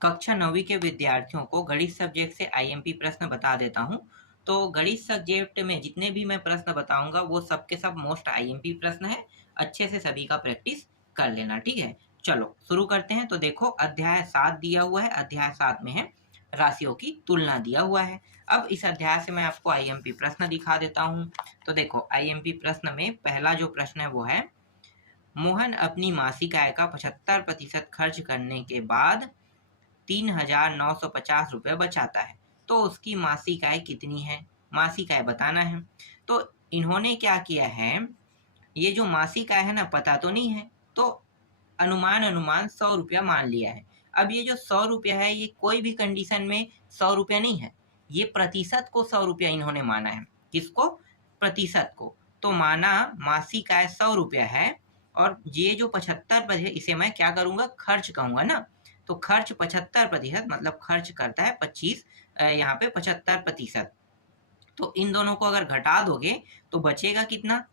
कक्षा 9वीं के विद्यार्थियों को गणित सब्जेक्ट से आईएमपी प्रश्न बता देता हूँ। तो गणित सब्जेक्ट में जितने भी मैं प्रश्न बताऊंगा वो सब के सब मोस्ट आईएमपी प्रश्न है। अच्छे से सभी का प्रैक्टिस कर लेना, ठीक है। चलो शुरू करते हैं। तो देखो अध्याय 7 दिया हुआ है। अध्याय 7 में है राशियों की तुलना दिया हुआ है। अब इस अध्याय से मैं आपको आईएमपी प्रश्न दिखा देता हूँ। तो देखो आईएमपी प्रश्न में पहला जो प्रश्न है वो है, मोहन अपनी मासिक आय का 75% खर्च करने के बाद 3,950 रुपये बचाता है, तो उसकी मासिक आय कितनी है? मासिक आय बताना है। तो इन्होंने क्या किया है, ये जो मासिक आय है ना, पता तो नहीं है, तो अनुमान 100 रुपया मान लिया है। अब ये जो 100 रुपया है, ये कोई भी कंडीशन में 100 रुपया नहीं है, ये प्रतिशत को 100 रुपया इन्होंने माना है। किसको? प्रतिशत को। तो माना मासिक आय 100 रुपया है, और ये जो 75% इसे मैं क्या करूंगा, खर्च कहूंगा ना। तो खर्च 75% मतलब खर्च करता है 25, यहाँ पे 75%। तो इन दोनों को अगर घटा दोगे तो बचेगा कितना?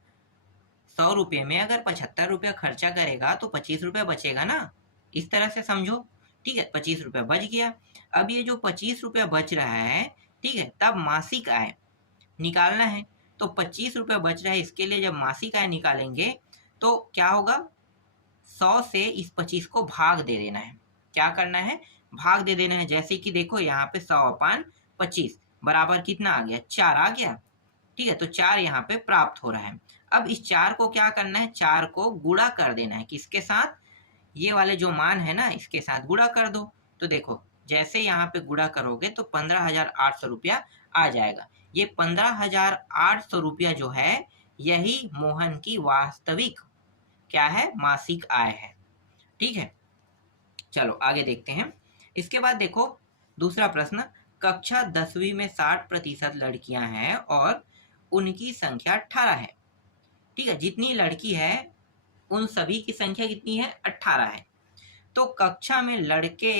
100 रुपये में अगर 75 रुपया खर्चा करेगा तो 25 रुपया बचेगा ना। इस तरह से समझो, ठीक है। 25 रुपया बच गया। अब ये जो 25 रुपया बच रहा है, ठीक है, तब मासिक आय निकालना है। तो 25 रुपया बच रहा है, इसके लिए जब मासिक आय निकालेंगे तो क्या होगा, 100 से इस 25 को भाग दे देना है। क्या करना है? भाग दे देना है। जैसे कि देखो यहाँ पे 100/25 बराबर कितना आ गया? 4 आ गया, ठीक है। तो 4 यहाँ पे प्राप्त हो रहा है। अब इस 4 को क्या करना है, 4 को गुणा कर देना है। किसके साथ? ये वाले जो मान है ना, इसके साथ गुणा कर दो। तो देखो जैसे यहाँ पे गुणा करोगे तो 15,800 रुपया आ जाएगा। ये 15,800 रुपया जो है, यही मोहन की वास्तविक क्या है, मासिक आय है, ठीक है। चलो आगे देखते हैं। इसके बाद देखो दूसरा प्रश्न, कक्षा 10वीं में 60% लड़कियां हैं और उनकी संख्या 18 है, ठीक है। जितनी लड़की है उन सभी की संख्या कितनी है? 18 है। तो कक्षा में लड़के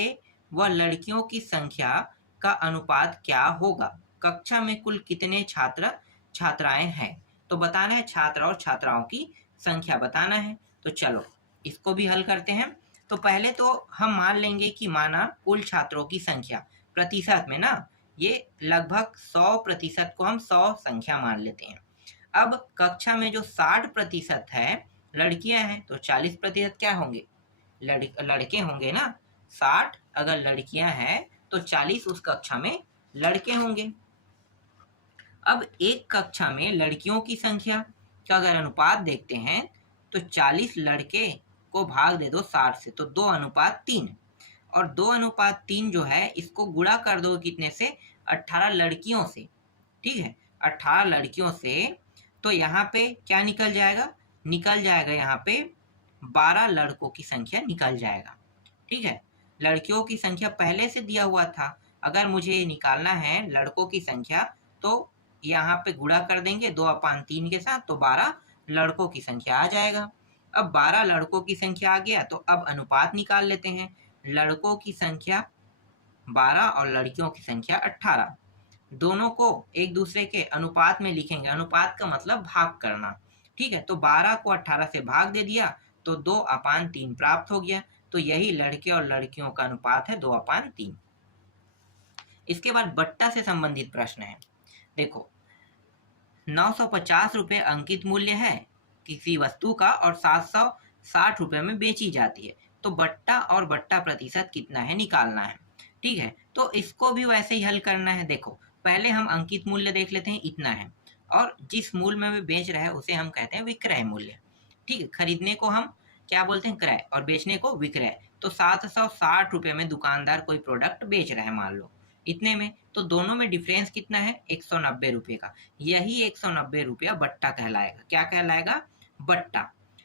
व लड़कियों की संख्या का अनुपात क्या होगा? कक्षा में कुल कितने छात्र छात्राएं हैं? तो बताना है, छात्र और छात्राओं की संख्या बताना है। तो चलो इसको भी हल करते हैं। तो पहले तो हम मान लेंगे कि माना कुल छात्रों की संख्या प्रतिशत में ना, ये लगभग 100% को हम 100 संख्या मान लेते हैं। अब कक्षा में जो 60% है लड़कियां हैं, तो 40% क्या होंगे? लड़के होंगे ना। 60 अगर लड़कियां हैं तो 40 उस कक्षा में लड़के होंगे। अब एक कक्षा में लड़कियों की संख्या का अगर अनुपात देखते हैं तो 40 लड़के को भाग दे दो 60 से, तो 2:3। और 2:3 जो है, इसको गुणा कर दो कितने से? 18 लड़कियों से, ठीक है। 18 लड़कियों से, तो यहाँ पे क्या निकल जाएगा? निकल जाएगा यहाँ पे 12 लड़कों की संख्या निकल जाएगा, ठीक है। लड़कियों की संख्या पहले से दिया हुआ था। अगर मुझे निकालना है लड़कों की संख्या, तो यहाँ पे गुणा कर देंगे 2/3 के साथ, तो 12 लड़कों की संख्या आ जाएगा। अब 12 लड़कों की संख्या आ गया, तो अब अनुपात निकाल लेते हैं। लड़कों की संख्या 12 और लड़कियों की संख्या 18, दोनों को एक दूसरे के अनुपात में लिखेंगे। अनुपात का मतलब भाग करना, ठीक है। तो 12 को 18 से भाग दे दिया तो 2/3 प्राप्त हो गया। तो यही लड़के और लड़कियों का अनुपात है, 2/3। इसके बाद बट्टा से संबंधित प्रश्न है। देखो 950 रुपये अंकित मूल्य है किसी वस्तु का और 760 रुपये में बेची जाती है। तो बट्टा और बट्टा प्रतिशत कितना है निकालना है, ठीक है। तो इसको भी वैसे ही हल करना है। देखो पहले हम अंकित मूल्य देख लेते हैं, इतना है, और जिस मूल्य में वे बेच रहे हैं उसे हम कहते हैं विक्रय मूल्य, ठीक है। खरीदने को हम क्या बोलते हैं? क्रय, और बेचने को विक्रय। तो 760 रुपये में दुकानदार कोई प्रोडक्ट बेच रहा है मान लो, इतने में। तो दोनों में डिफरेंस कितना है? 190 रुपये का। यही 190 रुपया बट्टा कहलाएगा। क्या कहलाएगा? बट्टा,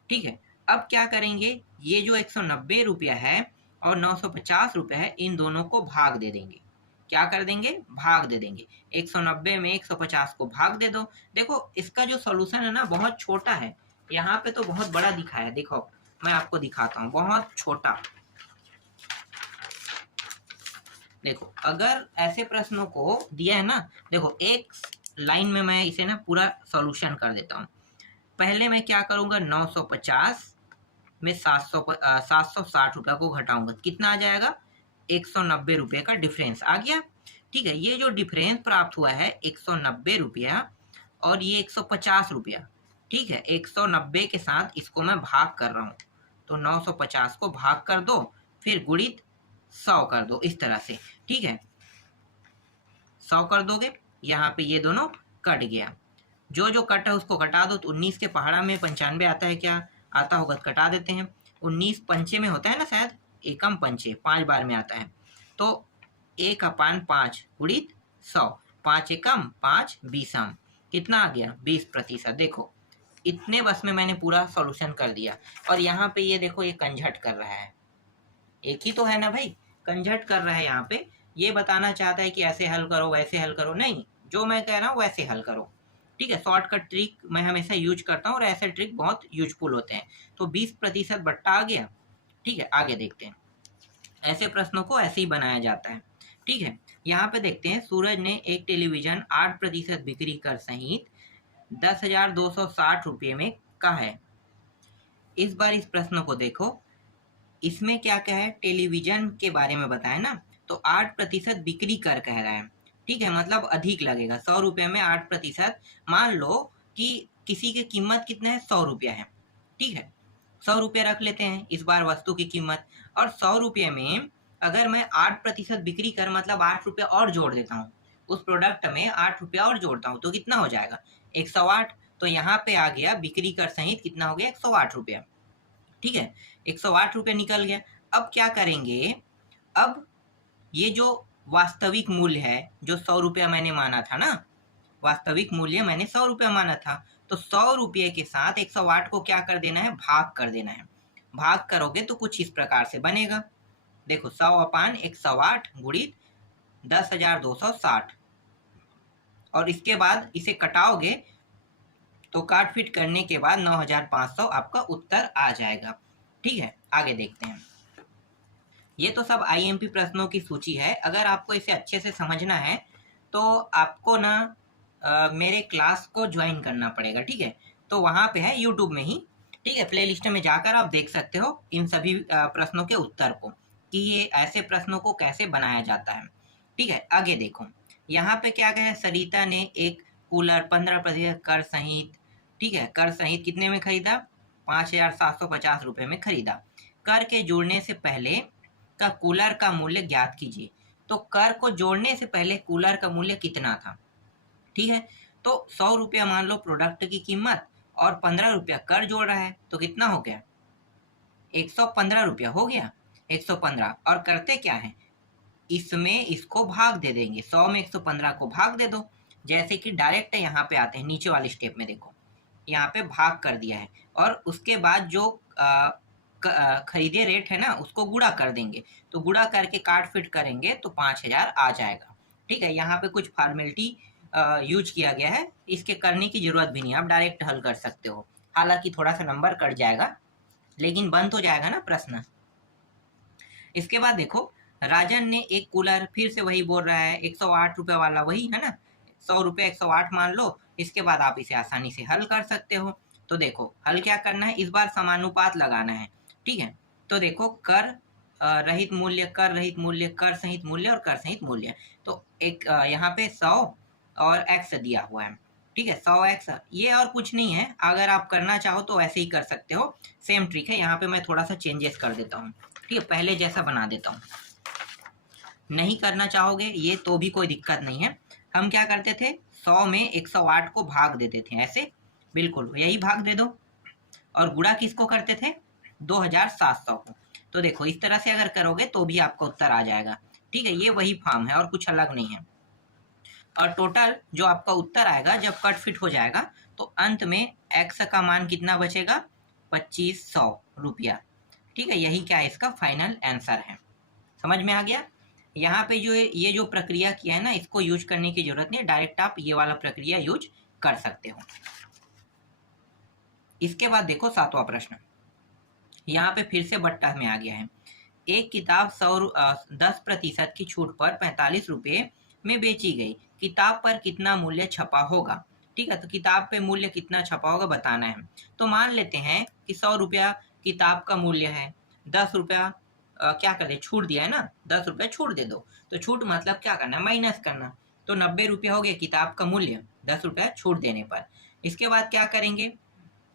ठीक है। अब क्या करेंगे, ये जो 190 रुपया है और 950 रुपये है, इन दोनों को भाग दे देंगे। क्या कर देंगे? भाग दे देंगे। 190 में 150 को भाग दे दो। देखो इसका जो सॉल्यूशन है ना, बहुत छोटा है। यहाँ पे तो बहुत बड़ा दिखाया है, देखो मैं आपको दिखाता हूँ, बहुत छोटा। देखो अगर ऐसे प्रश्नों को दिया है ना, देखो एक लाइन में मैं इसे ना पूरा सॉल्यूशन कर देता हूँ। पहले मैं क्या करूँगा, 950 में 760 रुपया को घटाऊंगा, कितना आ जाएगा? 190 रुपये का डिफरेंस आ गया। ठीक है, ये जो डिफरेंस प्राप्त हुआ है 190 रुपया और ये 150 रुपया, ठीक है, 190 के साथ इसको मैं भाग कर रहा हूँ, तो 950 को भाग कर दो, फिर गुणित 100 कर दो, इस तरह से। ठीक है, 100 कर दोगे, यहाँ पे ये दोनों कट गया, जो जो कट है उसको कटा दो, तो 19 के पहाड़ा में 95 आता है, क्या आता होगा, कटा देते हैं। 19 पंचे में होता है ना शायद, एकम पंचे 5 बार में आता है, तो 1/5 गुणित 100, 5 एकम 5 बीसम, कितना आ गया, 20%। देखो इतने बस में मैंने पूरा सॉल्यूशन कर दिया। और यहाँ पे ये देखो, ये कंझट कर रहा है, एक ही तो है ना भाई, कंझट कर रहा है यहाँ पे, ये बताना चाहता है कि ऐसे हल करो वैसे हल करो, नहीं, जो मैं कह रहा हूँ वैसे हल करो। ठीक है, शॉर्टकट ट्रिक मैं हमेशा यूज करता हूँ और ऐसे ट्रिक बहुत यूजफुल होते हैं। तो 20% बट्टा आ गया। ठीक है, आगे देखते हैं, ऐसे प्रश्नों को ऐसे ही बनाया जाता है। ठीक है, यहाँ पे देखते हैं, सूरज ने एक टेलीविजन 8% बिक्री कर सहित 10,260 रुपये में कहा है। इस बार इस प्रश्न को देखो, इसमें क्या क्या है, टेलीविजन के बारे में बताया ना, तो 8% बिक्री कर कह रहा है। ठीक है, मतलब अधिक लगेगा, 100 रुपये में 8%, मान लो कि किसी की कीमत कितना है, 100 रुपया है। ठीक है, 100 रुपये रख लेते हैं इस बार वस्तु की कीमत, और 100 रुपये में अगर मैं 8% बिक्री कर, मतलब 8 रुपये और जोड़ देता हूँ, उस प्रोडक्ट में 8 रुपया और जोड़ता हूँ, तो कितना हो जाएगा, 108। तो यहाँ पे आ गया बिक्री कर सहित कितना हो गया, 108 रुपया। ठीक है, 108 रुपये निकल गया। अब क्या करेंगे, अब ये जो वास्तविक मूल्य है, जो 100 रुपया मैंने माना था ना, वास्तविक मूल्य मैंने 100 रुपया माना था, तो 100 रुपये के साथ 108 को क्या कर देना है, भाग कर देना है। भाग करोगे तो कुछ इस प्रकार से बनेगा, देखो 100/108 गुणित 10,260, और इसके बाद इसे कटाओगे तो काट फिट करने के बाद 9,500 आपका उत्तर आ जाएगा। ठीक है, आगे देखते हैं। ये तो सब आईएमपी प्रश्नों की सूची है। अगर आपको इसे अच्छे से समझना है तो आपको ना मेरे क्लास को ज्वाइन करना पड़ेगा। ठीक है, तो वहाँ पे है यूट्यूब में ही, ठीक है, प्ले लिस्ट में जाकर आप देख सकते हो इन सभी प्रश्नों के उत्तर को, कि ये ऐसे प्रश्नों को कैसे बनाया जाता है। ठीक है, आगे देखो, यहाँ पे क्या कहे, सरिता ने एक कूलर 15% कर सहित, ठीक है, कर सहित कितने में खरीदा, 5,750 रुपये में खरीदा। कर के जोड़ने से पहले का कूलर का मूल्य ज्ञात कीजिए। तो कर को जोड़ने से पहले कूलर का मूल्य कितना था। ठीक है, तो 100 रुपया मान लो प्रोडक्ट की कीमत, और 15 रुपया कर जोड़ रहा है, तो कितना हो गया, 115 रुपया हो गया, 115। और करते क्या है, इसमें इसको भाग दे देंगे, 100 में 115 को भाग दे दो, जैसे कि डायरेक्ट यहाँ पे आते हैं, नीचे वाली स्टेप में देखो, यहाँ पे भाग कर दिया है, और उसके बाद जो खरीदे रेट है ना, उसको गुणा कर देंगे, तो गुणा करके काट फिट करेंगे तो 5,000 आ जाएगा। ठीक है, यहाँ पे कुछ फॉर्मेलिटी यूज किया गया है, इसके करने की जरूरत भी नहीं, आप डायरेक्ट हल कर सकते हो। हालांकि थोड़ा सा नंबर कट जाएगा, लेकिन बन तो जाएगा ना प्रश्न। इसके बाद देखो, राजन ने एक कूलर, फिर से वही बोल रहा है, 108 रुपये वाला वही है ना, 100 रुपये 108 मान लो। इसके बाद आप इसे आसानी से हल कर सकते हो। तो देखो हल क्या करना है, इस बार समानुपात लगाना है। ठीक है, तो देखो कर रहित मूल्य, कर रहित मूल्य, कर सहित मूल्य और कर सहित मूल्य, तो एक यहाँ पे 100 और x दिया हुआ है। ठीक है, 100x, ये और कुछ नहीं है, अगर आप करना चाहो तो ऐसे ही कर सकते हो, सेम ट्रिक है। यहाँ पे मैं थोड़ा सा चेंजेस कर देता हूँ, ठीक है, पहले जैसा बना देता हूँ। नहीं करना चाहोगे ये तो भी कोई दिक्कत नहीं है, हम क्या करते थे, 100 में 108 को भाग देते थे, ऐसे बिल्कुल यही भाग दे दो, और गुणा किसको करते थे, 2,700 को। तो देखो इस तरह से अगर करोगे तो भी आपका उत्तर आ जाएगा। ठीक है, ये वही फॉर्म है और कुछ अलग नहीं है। और टोटल जो आपका उत्तर आएगा जब कट फिट हो जाएगा, तो अंत में x का मान कितना बचेगा, 2,500 रुपया। ठीक है, यही क्या है, इसका फाइनल आंसर है। समझ में आ गया। यहाँ पे जो ये जो प्रक्रिया किया है ना, इसको यूज करने की जरूरत नहीं, डायरेक्ट आप ये वाला प्रक्रिया यूज कर सकते हो। इसके बाद देखो 7वां प्रश्न, यहाँ पे फिर से बट्टा में आ गया है। एक किताब 10% की छूट पर 45 रुपये में बेची गई, किताब पर कितना मूल्य छपा होगा। ठीक है, तो किताब पे मूल्य कितना छपा होगा बताना है। तो मान लेते हैं कि 100 रुपया किताब का मूल्य है, 10 रुपया क्या कर दे, छूट दिया है ना, 10 रुपये छूट दे दो। तो छूट मतलब क्या करना, माइनस करना। तो 90 रुपया हो गया किताब का मूल्य 10 रुपया छूट देने पर। इसके बाद क्या करेंगे,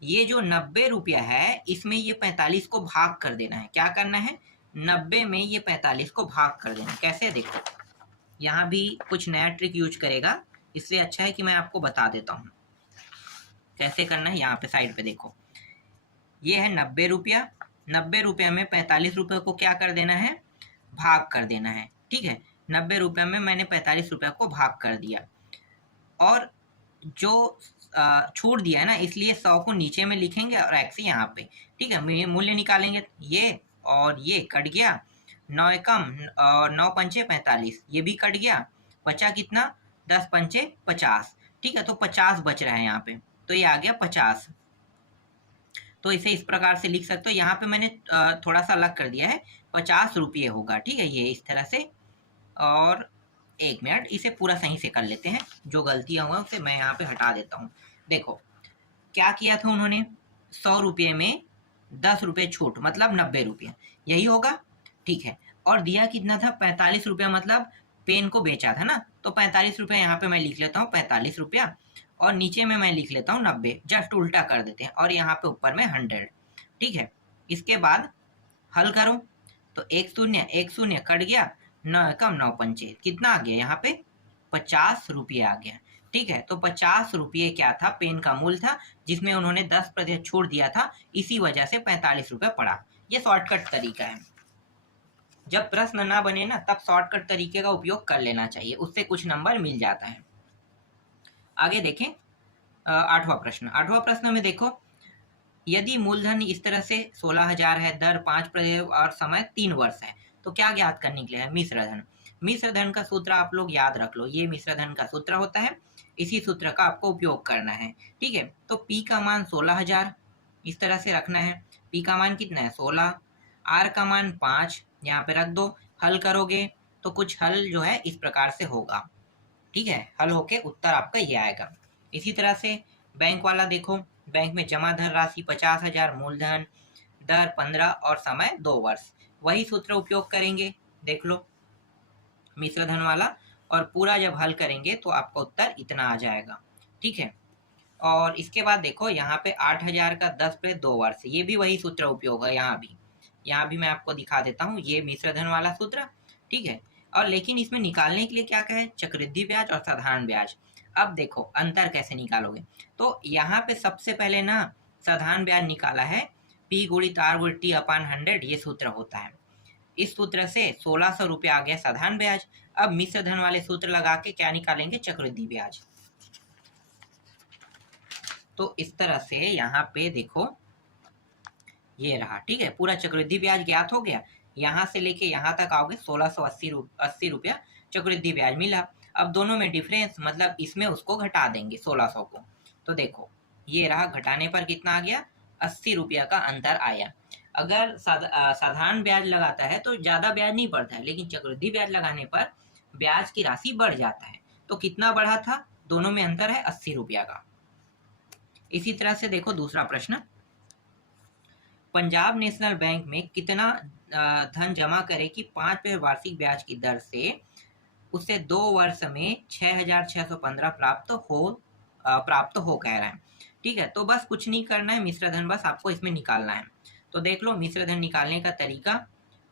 ये जो 90 रुपया है इसमें ये 45 को भाग कर देना है। क्या करना है, 90 में ये 45 को भाग कर देना। कैसे, देखो यहाँ भी कुछ नया ट्रिक यूज करेगा, इसलिए अच्छा है कि मैं आपको बता देता हूँ कैसे करना है। यहाँ पे साइड पे देखो, ये है 90 रुपया, 90 रुपया में 45 रुपये को क्या कर देना है, भाग कर देना है। ठीक है, 90 रुपये में मैंने 45 रुपये को भाग कर दिया, और जो छूट दिया है ना, इसलिए 100 को नीचे में लिखेंगे और एक्स यहाँ पे। ठीक है, मूल्य निकालेंगे, ये और ये कट गया, 9 कम और 9 पंचे 45, ये भी कट गया, बचा कितना, 10 पंचे 50। ठीक है, तो 50 बच रहा है यहाँ पे, तो ये आ गया 50। तो इसे इस प्रकार से लिख सकते हो। यहाँ पे मैंने थोड़ा सा अलग कर दिया है, 50 रुपये होगा। ठीक है, ये इस तरह से। और एक मिनट, इसे पूरा सही से कर लेते हैं, जो गलतियां हुआ उसे मैं यहाँ पे हटा देता हूँ। देखो क्या किया था उन्होंने, 100 रुपये में 10 रुपये छूट, मतलब 90 रुपये, यही होगा। ठीक है, और दिया कितना था, 45 रुपया, मतलब पेन को बेचा था ना, तो 45 रुपया यहाँ पे मैं लिख लेता हूँ 45 रुपया, और नीचे में मैं लिख लेता हूँ 90, जस्ट उल्टा कर देते हैं, और यहाँ पे ऊपर में 100। ठीक है, इसके बाद हल करो, तो 1 शून्य कट गया, 9 कम 9 पंचे, कितना आ गया यहाँ पे, 50 रुपये आ गया। ठीक है, तो 50 रुपये क्या था, पेन का मूल्य था, जिसमें उन्होंने 10% छोड़ दिया था, इसी वजह से 45 रुपये पड़ा। ये शॉर्टकट तरीका है। जब प्रश्न ना बने ना, तब शॉर्टकट तरीके का उपयोग कर लेना चाहिए, उससे कुछ नंबर मिल जाता है। आगे देखें, 8वां प्रश्न। 8वां प्रश्न में देखो, यदि मूलधन इस तरह से 16,000 है, दर 5% और समय 3 वर्ष है, तो क्या ज्ञात करने के लिए है, मिश्र धन। मिश्र धन का सूत्र आप लोग याद रख लो, ये मिश्र धन का सूत्र होता है, इसी सूत्र का आपको उपयोग करना है। ठीक है, तो P का मान 16,000 इस तरह से रखना है, P का मान कितना है 16, R का मान 5 यहाँ पे रख दो। हल करोगे तो कुछ हल जो है इस प्रकार से होगा। ठीक है, हल होके उत्तर आपका ये आएगा। इसी तरह से बैंक वाला देखो, बैंक में जमा धन राशि 50,000, मूलधन, दर 15 और समय 2 वर्ष। वही सूत्र उपयोग करेंगे, देख लो मिश्र धन वाला, और पूरा जब हल करेंगे तो आपका उत्तर इतना आ जाएगा। ठीक है, और इसके बाद देखो यहाँ पे 8,000 का 10+2 वर्ष, ये भी वही सूत्र उपयोग है। यहाँ भी मैं आपको दिखा देता हूँ, ये मिश्र धन वाला सूत्र। ठीक है, और लेकिन इसमें निकालने के लिए क्या कहे, चक्रवृद्धि ब्याज और साधारण ब्याज। अब देखो अंतर कैसे निकालोगे, तो यहाँ पे सबसे पहले ना साधारण ब्याज निकाला है, P गुणित R गुणित T अपान 100, ये सूत्र होता है। इस सूत्र से 1600 रुपये आ गया साधारण ब्याज। अब मिश्र धन वाले सूत्र लगा के क्या निकालेंगे, चक्रवृद्धि ब्याज। तो इस तरह से यहाँ पे देखो ये रहा। ठीक है, पूरा चक्रवृद्धि ब्याज ज्ञात हो गया, यहाँ से लेके यहाँ तक आओगे 1680 रुपया चक्रवृद्धि ब्याज मिला। अब दोनों में डिफरेंस, मतलब इसमें उसको घटा देंगे 1600 को, तो देखो ये रहा, घटाने पर कितना आ गया, 80 रुपया का अंतर आया। अगर साधारण ब्याज लगाता है तो ज़्यादा ब्याज नहीं बढ़ता है, लेकिन चक्रवृद्धि ब्याज लगाने पर ब्याज की राशि बढ़ जाता है। तो कितना बढ़ा था, दोनों में अंतर है 80 रुपया का। इसी तरह से देखो दूसरा प्रश्न, पंजाब नेशनल बैंक में कितना धन जमा करे कि 5% वार्षिक ब्याज की दर से उसे 2 वर्ष में 6,615 प्राप्त हो कह रहा है। ठीक है, तो बस कुछ नहीं करना है, मिश्र धन बस आपको इसमें निकालना है। तो देख लो मिश्र धन निकालने का तरीका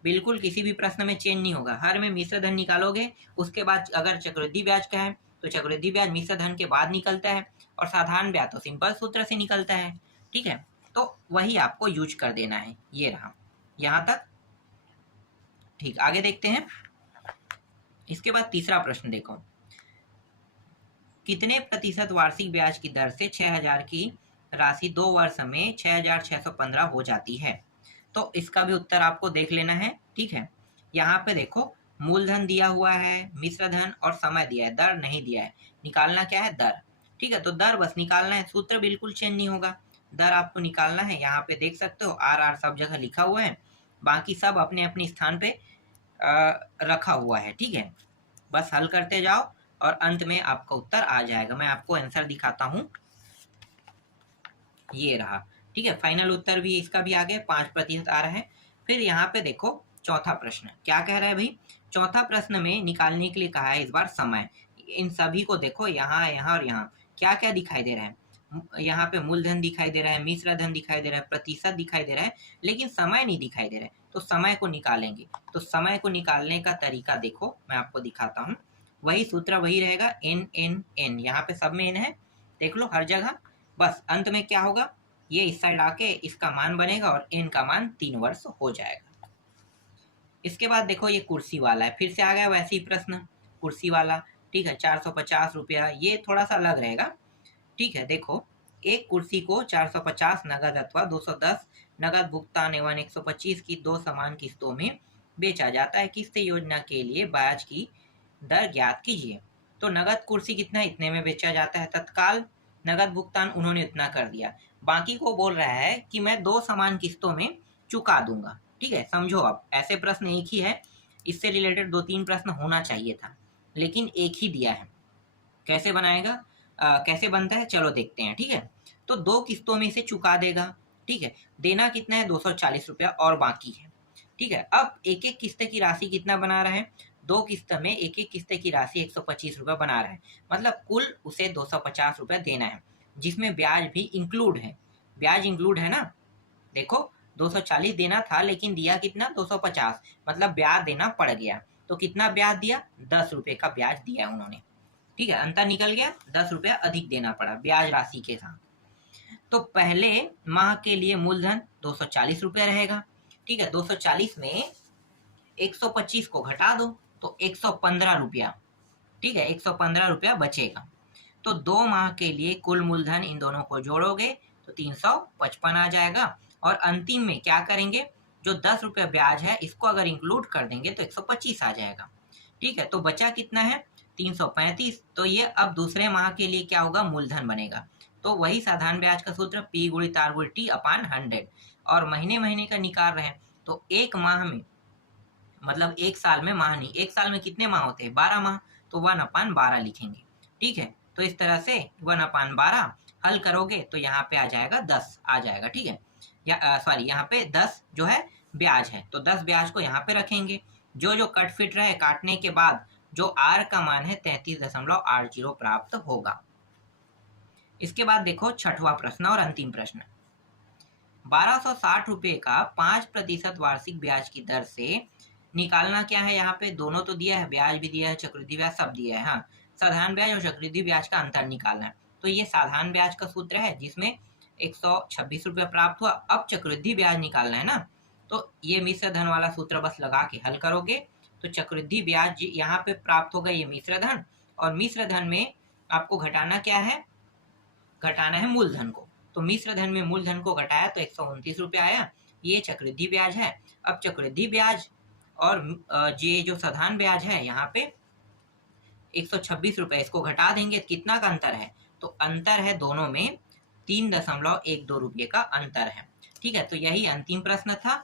बिल्कुल किसी भी प्रश्न में चेंज नहीं होगा, हर में मिश्र धन निकालोगे। उसके बाद अगर चक्रवृद्धि ब्याज का है तो चक्रवृद्धि ब्याज मिश्र धन के बाद निकलता है, और साधारण ब्याज तो सिंपल सूत्र से निकलता है। ठीक है, तो वही आपको यूज कर देना है। ये रहा यहाँ तक। ठीक, आगे देखते हैं। इसके बाद तीसरा प्रश्न देखो, कितने प्रतिशत वार्षिक ब्याज की दर से 6,000 की राशि 2 वर्ष में 6,615 हो जाती है। तो इसका भी उत्तर आपको देख लेना है। ठीक है, यहाँ पे देखो मूलधन दिया हुआ है, मिश्र धन और समय दिया है, दर नहीं दिया है। निकालना क्या है, दर। ठीक है, तो दर बस निकालना है, सूत्र बिल्कुल चेंज नहीं होगा, दर आपको निकालना है। यहाँ पे देख सकते हो आर सब जगह लिखा हुआ है, बाकी सब अपने अपने स्थान पे रखा हुआ है। ठीक है, बस हल करते जाओ और अंत में आपका उत्तर आ जाएगा। मैं आपको आंसर दिखाता हूँ, ये रहा। ठीक है, फाइनल उत्तर भी इसका भी आ गया, 5% आ रहा है। फिर यहाँ पे देखो चौथा प्रश्न क्या कह रहा है भाई, चौथा प्रश्न में निकालने के लिए कहा है इस बार समय। इन सभी को देखो, यहाँ यहाँ और यहाँ क्या क्या दिखाई दे रहा है, यहाँ पे मूलधन दिखाई दे रहा है, मिश्र धन दिखाई दे रहा है, प्रतिशत दिखाई दे रहा है, लेकिन समय नहीं दिखाई दे रहा है। तो समय को निकालेंगे, तो समय को निकालने का तरीका देखो मैं आपको दिखाता हूँ। वही सूत्र वही रहेगा, एन एन एन, यहाँ पे सब में एन है, देख लो हर जगह। बस अंत में क्या होगा, ये इस साइड आके इसका मान बनेगा और एन का मान 3 वर्ष हो जाएगा। इसके बाद देखो ये कुर्सी वाला है, फिर से आ गया वैसे ही प्रश्न, कुर्सी वाला। ठीक है, 450 रुपया, ये थोड़ा सा अलग रहेगा। ठीक है, देखो एक कुर्सी को 450 नगद अथवा 210 नगद भुगतान एवं 125 की 2 समान किस्तों में बेचा जाता है। किस्त योजना के लिए ब्याज की दर ज्ञात कीजिए। तो नगद कुर्सी कितना, इतने में बेचा जाता है। तत्काल नगद भुगतान उन्होंने इतना कर दिया, बाकी को बोल रहा है कि मैं 2 समान किस्तों में चुका दूंगा। ठीक है, समझो अब ऐसे प्रश्न एक ही है, इससे रिलेटेड 2-3 प्रश्न होना चाहिए था, लेकिन एक ही दिया है। कैसे बनाएगा, कैसे बनता है चलो देखते हैं। ठीक है, तो 2 किस्तों में से चुका देगा। ठीक है, देना कितना है 240 रुपया और बाकी है। ठीक है, अब एक एक किस्त की राशि कितना बना रहा है, 2 किस्त में एक एक किस्त की राशि 125 रुपया बना रहा है, मतलब कुल उसे 250 रुपया देना है, जिसमें ब्याज भी इंक्लूड है। ब्याज इंक्लूड है ना, देखो 240 देना था लेकिन दिया कितना 250, मतलब ब्याज देना पड़ गया। तो कितना ब्याज दिया, 10 रुपये का ब्याज दिया उन्होंने। ठीक है, अंतर निकल गया, 10 रुपया अधिक देना पड़ा ब्याज राशि के साथ। तो पहले माह के लिए मूलधन 240 रुपया रहेगा। ठीक है, 240 में 125 को घटा दो तो 115 रुपया। ठीक है, 115 रुपया बचेगा। तो 2 माह के लिए कुल मूलधन इन दोनों को जोड़ोगे तो 355 आ जाएगा। और अंतिम में क्या करेंगे, जो 10 रुपया ब्याज है इसको अगर इंक्लूड कर देंगे तो 125 आ जाएगा। ठीक है, तो बचा कितना है 335। तो ये अब दूसरे माह के लिए क्या होगा, मूलधन बनेगा। तो वही साधारण ब्याज का सूत्र P गुणित R गुणित T अपान 100, और महीने महीने का निकाल रहे हैं तो एक माह में, मतलब एक साल में, माह नहीं, एक साल में कितने माह होते हैं 12 माह, तो 1/12 लिखेंगे। ठीक है, तो इस तरह से 1/12 हल करोगे तो यहाँ पे आ जाएगा 10 आ जाएगा। ठीक है, या सॉरी यहाँ पे 10 जो है ब्याज है, तो 10 ब्याज को यहाँ पे रखेंगे। जो जो कट फिट रहे काटने के बाद जो R का मान है 33.80 प्राप्त होगा। इसके बाद देखो छठवां प्रश्न और अंतिम प्रश्न, 1260 रुपये का 5% वार्षिक ब्याज की दर से निकालना क्या है। यहाँ पे दोनों तो दिया है, ब्याज भी दिया है, चक्रवृद्धि ब्याज सब दिया है। हाँ, साधारण ब्याज और चक्रवृद्धि ब्याज का अंतर निकालना है। तो ये साधारण ब्याज का सूत्र है जिसमें 126 रुपया प्राप्त हुआ। अब चक्रवृद्धि ब्याज निकालना है ना, तो ये मिश्र धन वाला सूत्र बस लगा के हल करोगे तो चक्रवृद्धि ब्याज यहाँ पे प्राप्त होगा, ये मिश्र धन। और मिश्र धन में आपको घटाना क्या है, घटाना है मूलधन को। तो मिश्र धन में मूलधन को घटाया तो 129 रुपया आया, ये चक्रवृद्धि ब्याज है। अब चक्रवृद्धि ब्याज और ये जो साधारण ब्याज है यहाँ पे 126 रुपये, इसको घटा देंगे, कितना का अंतर है, तो अंतर है दोनों में 3.12 रुपये का अंतर है। ठीक है, तो यही अंतिम प्रश्न था,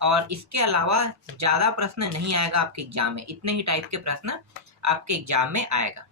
और इसके अलावा ज़्यादा प्रश्न नहीं आएगा आपके एग्जाम में, इतने ही टाइप के प्रश्न आपके एग्जाम में आएगा।